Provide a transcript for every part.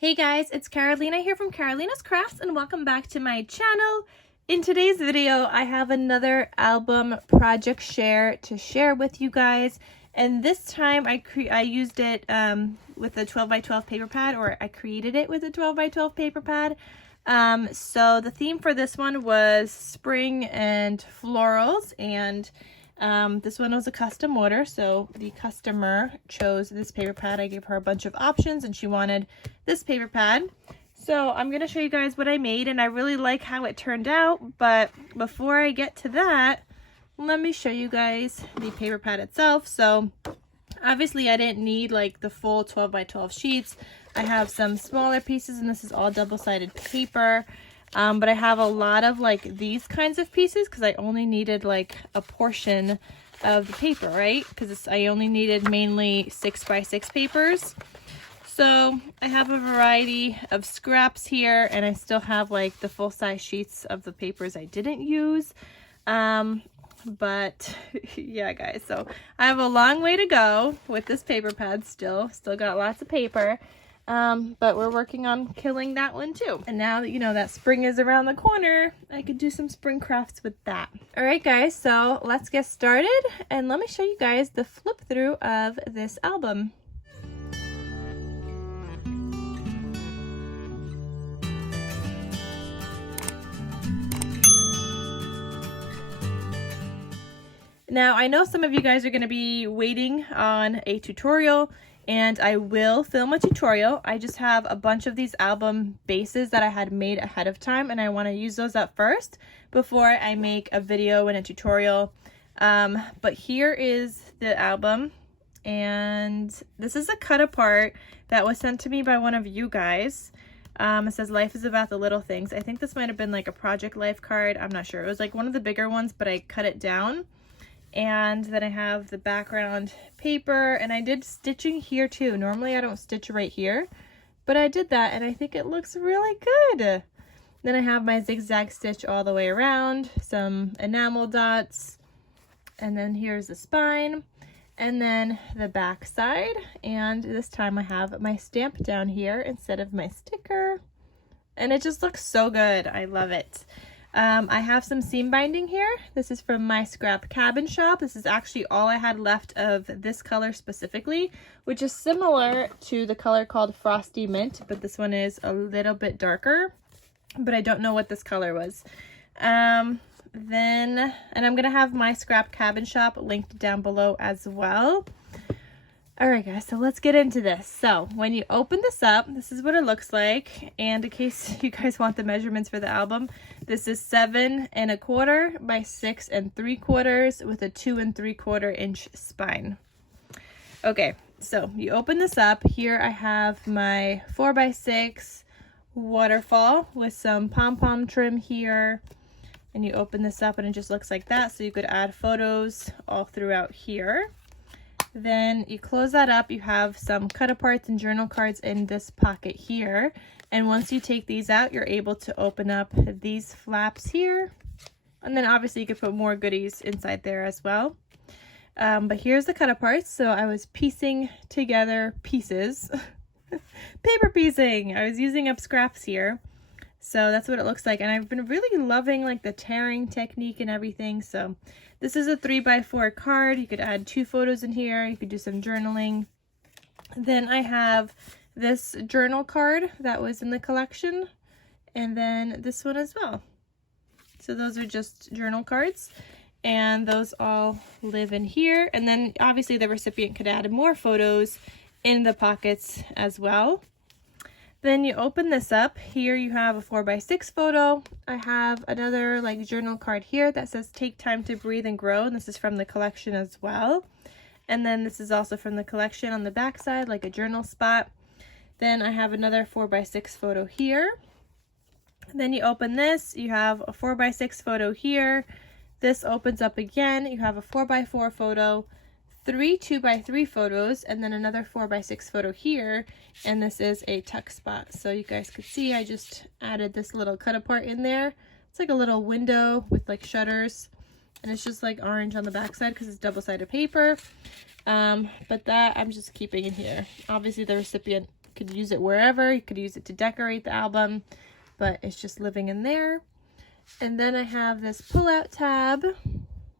Hey guys, it's Carolina here from KarolinasKrafts and welcome back to my channel. In today's video, I have another album project share to share with you guys. And this time I used it with a 12 by 12 paper pad, or I created it with a 12 by 12 paper pad. So the theme for this one was spring and florals, and this one was a custom order, so the customer chose this paper pad. I gave her a bunch of options and she wanted this paper pad. So I'm going to show you guys what I made, and I really like how it turned out. But before I get to that, let me show you guys the paper pad itself. So obviously I didn't need like the full 12 by 12 sheets. I have some smaller pieces, and this is all double-sided paper. But I have a lot of like these kinds of pieces because I only needed like a portion of the paper, right? Because I only needed mainly 6 by 6 papers. So I have a variety of scraps here, and I still have like the full-size sheets of the papers I didn't use. But yeah, guys, so I have a long way to go with this paper pad still got lots of paper. But we're working on killing that one too. And now that you know that spring is around the corner, I could do some spring crafts with that. All right, guys, so let's get started and let me show you guys the flip through of this album. Now, I know some of you guys are going to be waiting on a tutorial, and I will film a tutorial. I just have a bunch of these album bases that I had made ahead of time, and I want to use those up first before I make a video and a tutorial. But here is the album, and this is a cut apart that was sent to me by one of you guys. It says life is about the little things. I think this might have been like a project life card. I'm not sure. It was like one of the bigger ones, but I cut it down. And then I have the background paper, and I did stitching here too. Normally I don't stitch right here, but I did that and I think it looks really good. Then I have my zigzag stitch all the way around, some enamel dots, and then here's the spine, and then the back side. And this time I have my stamp down here instead of my sticker, and it just looks so good. I love it. I have some seam binding here. This is from my scrap cabin shop. This is actually all I had left of this color specifically, which is similar to the color called Frosty Mint, but this one is a little bit darker, but I don't know what this color was. And I'm gonna have my scrap cabin shop linked down below as well. All right, guys, so let's get into this. So when you open this up, this is what it looks like. And in case you guys want the measurements for the album, this is 7 1/4 by 6 3/4 with a 2 3/4 inch spine. Okay, so you open this up. Here I have my 4 by 6 waterfall with some pom-pom trim here. And you open this up and it just looks like that. So you could add photos all throughout here. Then you close that up. You have some cut aparts and journal cards in this pocket here. And once you take these out, you're able to open up these flaps here. And then obviously you could put more goodies inside there as well. But here's the cut aparts. So I was piecing together pieces. Paper piecing. I was using up scraps here. So that's what it looks like. And I've been really loving like the tearing technique and everything. So this is a 3 by 4 card. You could add 2 photos in here. You could do some journaling. Then I have this journal card that was in the collection. And then this one as well. So those are just journal cards. And those all live in here. And then obviously the recipient could add more photos in the pockets as well. Then you open this up. Here you have a 4 by 6 photo. I have another like journal card here that says take time to breathe and grow, and this is from the collection as well. And then this is also from the collection on the back side, like a journal spot. Then I have another 4 by 6 photo here. Then you open this, you have a 4 by 6 photo here. This opens up again. You have a 4 by 4 photo, 3 2 by 3 photos, and then another 4 by 6 photo here. And this is a tuck spot. So you guys could see I just added this little cut apart in there. It's like a little window with like shutters, and it's just like orange on the back side because it's double-sided paper. But that I'm just keeping in here. Obviously the recipient could use it wherever. You could use it to decorate the album, but it's just living in there. And then I have this pull-out tab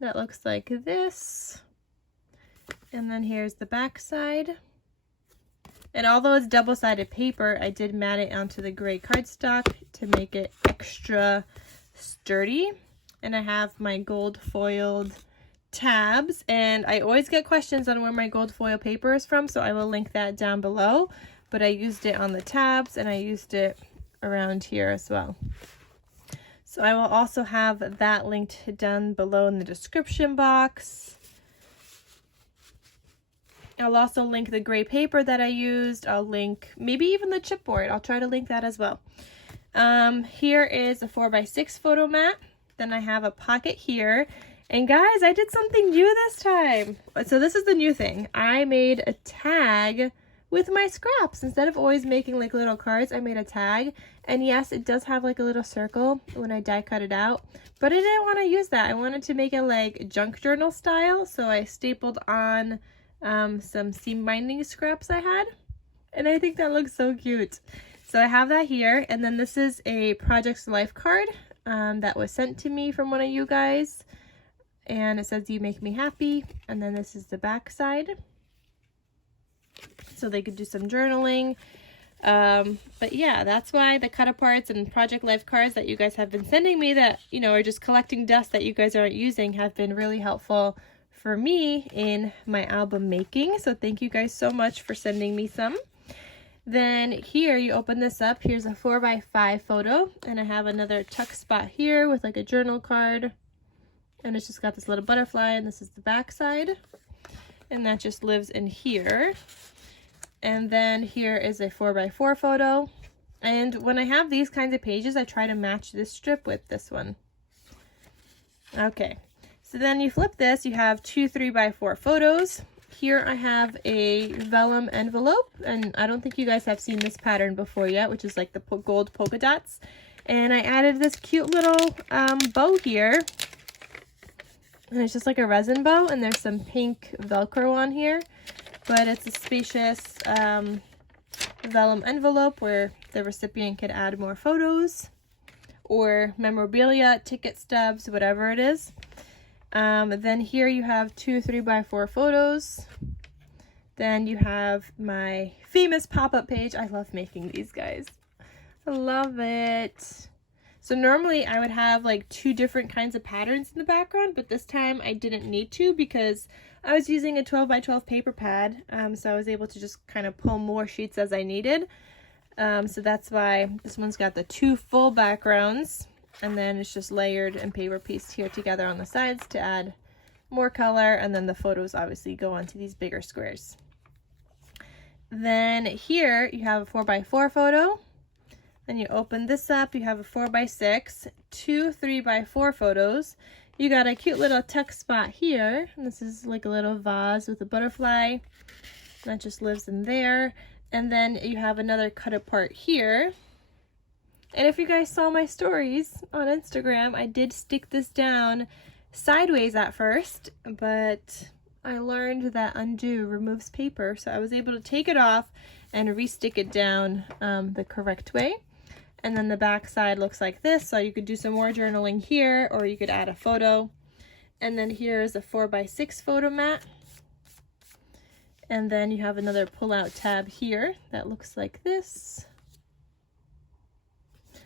that looks like this. And then here's the back side. And although it's double-sided paper, I did mat it onto the gray cardstock to make it extra sturdy. And I have my gold foiled tabs, and I always get questions on where my gold foil paper is from, so I will link that down below. But I used it on the tabs, and I used it around here as well. So I will also have that linked down below in the description box. I'll also link the gray paper that I used. I'll link maybe even the chipboard. I'll try to link that as well. Here is a 4x6 photo mat. Then I have a pocket here. And guys, I did something new this time. So this is the new thing. I made a tag with my scraps. Instead of always making like little cards, I made a tag. And yes, it does have like a little circle when I die cut it out. But I didn't want to use that. I wanted to make it like junk journal style. So I stapled on some seam binding scraps I had. And I think that looks so cute. So I have that here. And then this is a Projects Life card that was sent to me from one of you guys. And it says, "You make me happy." And then this is the back side. So they could do some journaling. But yeah, that's why the cut aparts and Project Life cards that you guys have been sending me that, you know, are just collecting dust that you guys aren't using have been really helpful for me in my album making. So thank you guys so much for sending me some. Then here you open this up. Here's a 4x5 photo, and I have another tuck spot here with like a journal card. And it's just got this little butterfly, and this is the back side. And that just lives in here. And then here is a 4x4 photo. And when I have these kinds of pages, I try to match this strip with this one. Okay, so then you flip this, you have two 3x4 photos. Here I have a vellum envelope, and I don't think you guys have seen this pattern before yet, which is like the gold polka dots. And I added this cute little bow here. And it's just like a resin bow, and there's some pink velcro on here. But it's a spacious vellum envelope where the recipient could add more photos or memorabilia, ticket stubs, whatever it is. Then here you have two 3x4 photos. Then you have my famous pop-up page. I love making these, guys. I love it. So normally I would have like two different kinds of patterns in the background, but this time I didn't need to because I was using a 12x12 paper pad. So I was able to just kind of pull more sheets as I needed. So that's why this one's got the two full backgrounds, and then it's just layered and paper pieced here together on the sides to add more color, and then the photos obviously go onto these bigger squares. Then here you have a 4x4 photo. Then you open this up, you have a 4x6, two 3x4 photos. You got a cute little tuck spot here. And this is like a little vase with a butterfly. That just lives in there. And then you have another cut apart here. And if you guys saw my stories on Instagram, I did stick this down sideways at first, but I learned that undo removes paper. So I was able to take it off and re-stick it down the correct way. And then the back side looks like this, so you could do some more journaling here, or you could add a photo. And then here's a 4x6 photo mat. And then you have another pull-out tab here that looks like this.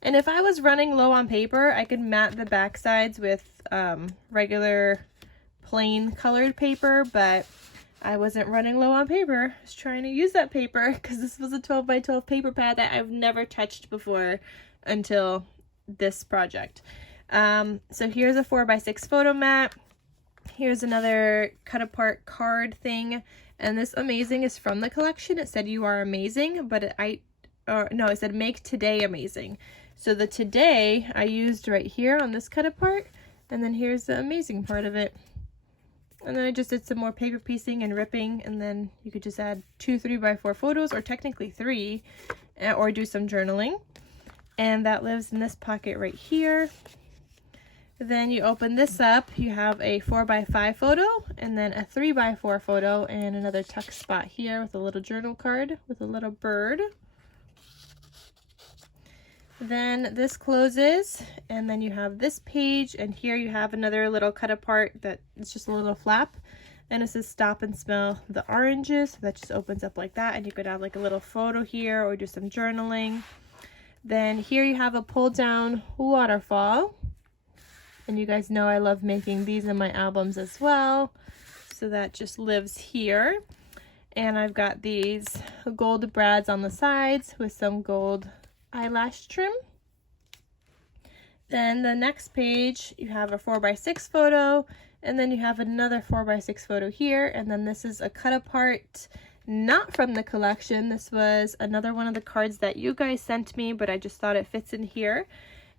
And if I was running low on paper, I could mat the back sides with regular plain colored paper, but I wasn't running low on paper. I was trying to use that paper because this was a 12x12 paper pad that I've never touched before until this project. So here's a 4x6 photo mat. Here's another cut apart card thing. And this amazing is from the collection. It said "You are amazing," but it said "Make today amazing." So the today I used right here on this cut apart. And then here's the amazing part of it. And then I just did some more paper piecing and ripping, and then you could just add two 3x4 photos, or technically three, or do some journaling. And that lives in this pocket right here. Then you open this up, you have a 4x5 photo, and then a 3x4 photo, and another tuck spot here with a little journal card with a little bird. Then this closes, and then you have this page, and here you have another little cut apart that it's just a little flap, and it says stop and smell the oranges. So that just opens up like that, and you could add like a little photo here or do some journaling. Then here you have a pull down waterfall. And you guys know I love making these in my albums as well. So that just lives here. And I've got these gold brads on the sides with some gold eyelash trim. Then the next page, you have a 4x6 photo. And then you have another 4x6 photo here. And then this is a cut apart, not from the collection. This was another one of the cards that you guys sent me, but I just thought it fits in here.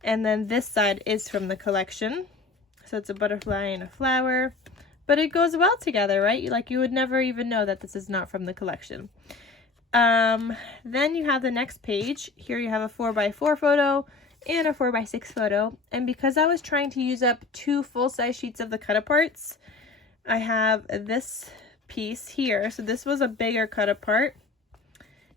And then this side is from the collection. So it's a butterfly and a flower, but it goes well together, right? Like you would never even know that this is not from the collection. Then you have the next page. Here you have a 4x4 photo and a 4x6 photo. And because I was trying to use up 2 full-size sheets of the cut aparts, I have this piece here. So this was a bigger cut apart,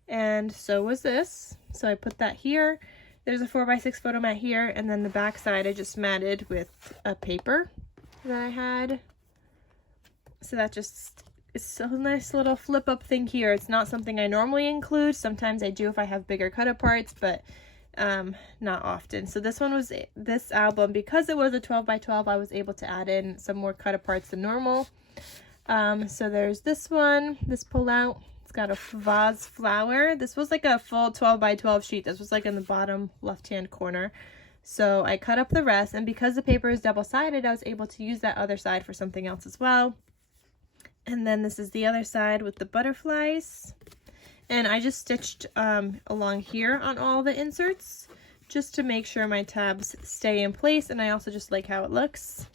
and so was this. So I put that here. There's a 4x6 photo mat here, and then the back side I just matted with a paper that I had. So that just is so nice little flip up thing here. It's not something I normally include. Sometimes I do if I have bigger cut aparts, but not often. So this one was, this album, because it was a 12x12, I was able to add in some more cut aparts than normal. So there's this one, this pull out. Got a vase flower. This was like a full 12x12 sheet. This was like in the bottom left hand corner. So I cut up the rest, and because the paper is double-sided, I was able to use that other side for something else as well. And then this is the other side with the butterflies, and I just stitched along here on all the inserts just to make sure my tabs stay in place, and I also just like how it looks.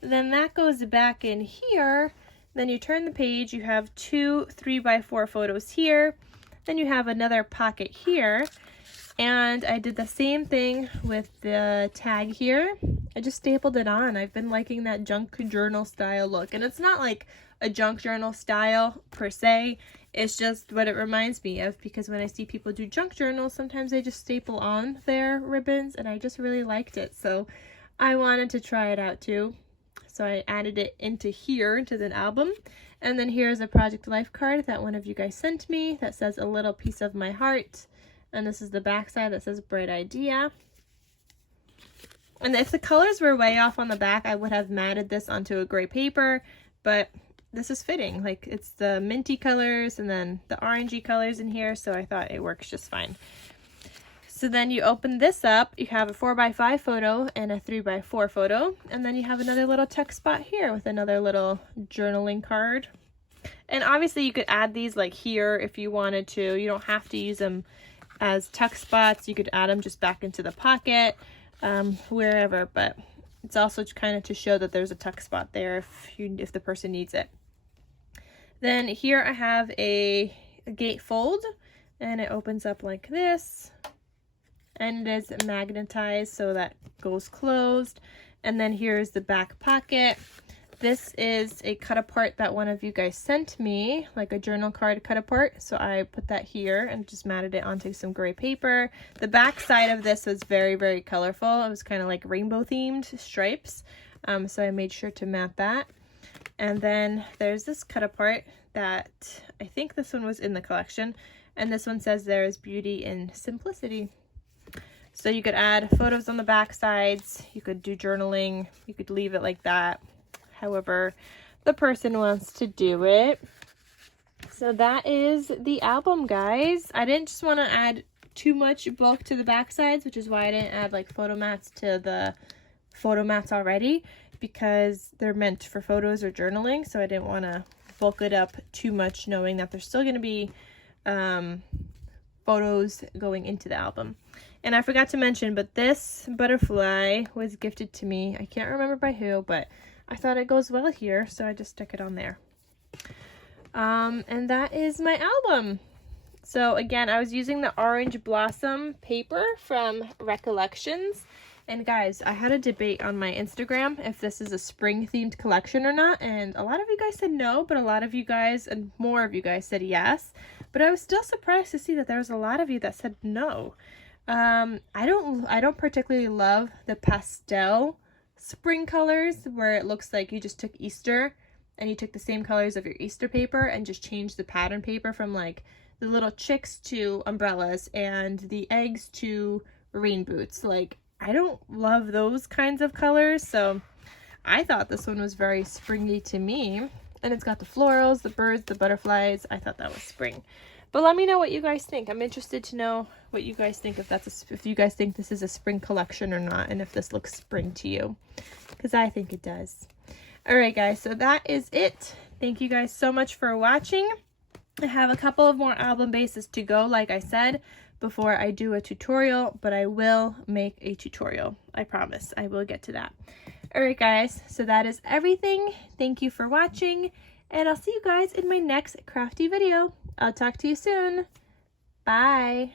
Then that goes back in here. Then you turn the page, you have 2 3x4 photos here. Then you have another pocket here. And I did the same thing with the tag here. I just stapled it on. I've been liking that junk journal style look. And it's not like a junk journal style per se. It's just what it reminds me of, because when I see people do junk journals, sometimes they just staple on their ribbons, and I just really liked it. So I wanted to try it out too. So I added it into here, into the album. And then here's a Project Life card that one of you guys sent me that says a little piece of my heart. And this is the back side that says bright idea. And if the colors were way off on the back, I would have matted this onto a gray paper, but this is fitting. Like, it's the minty colors and then the orangey colors in here, so I thought it works just fine. So then you open this up, you have a 4x5 photo and a 3x4 photo, and then you have another little tuck spot here with another little journaling card. And obviously you could add these like here if you wanted to. You don't have to use them as tuck spots. You could add them just back into the pocket, wherever, but it's also kind of to show that there's a tuck spot there if the person needs it. Then here I have a gatefold, and it opens up like this. And it is magnetized, so that goes closed. And then here's the back pocket. This is a cut apart that one of you guys sent me, like a journal card cut apart. So I put that here and just matted it onto some gray paper. The back side of this was very, very colorful. It was kind of like rainbow themed stripes. So I made sure to mat that. And then there's this cut apart that I think this one was in the collection. And this one says there is beauty in simplicity. So you could add photos on the back sides, you could do journaling, you could leave it like that, however the person wants to do it. So that is the album, guys. I didn't just want to add too much bulk to the back sides, which is why I didn't add like photo mats to the photo mats already, because they're meant for photos or journaling. So I didn't want to bulk it up too much, knowing that there's still going to be photos going into the album. And I forgot to mention, but this butterfly was gifted to me. I can't remember by who, but I thought it goes well here, so I just stuck it on there. And that is my album. So again, I was using the orange blossom paper from Recollections. And guys, I had a debate on my Instagram if this is a spring themed collection or not. And a lot of you guys said no, but a lot of you guys and more of you guys said yes. But I was still surprised to see that there was a lot of you that said no. I don't particularly love the pastel spring colors where it looks like you just took Easter and you took the same colors of your Easter paper and just changed the pattern paper from like the little chicks to umbrellas and the eggs to rain boots. Like, I don't love those kinds of colors, so I thought this one was very springy to me. And it's got the florals, the birds, the butterflies. I thought that was spring. But let me know what you guys think. I'm interested to know what you guys think, if you guys think this is a spring collection or not, and if this looks spring to you, because I think it does. All right, guys, so that is it. Thank you guys so much for watching. I have a couple of more album bases to go, like I said, before I do a tutorial, but I will make a tutorial. I promise I will get to that. All right, guys, so that is everything. Thank you for watching, and I'll see you guys in my next crafty video. I'll talk to you soon. Bye.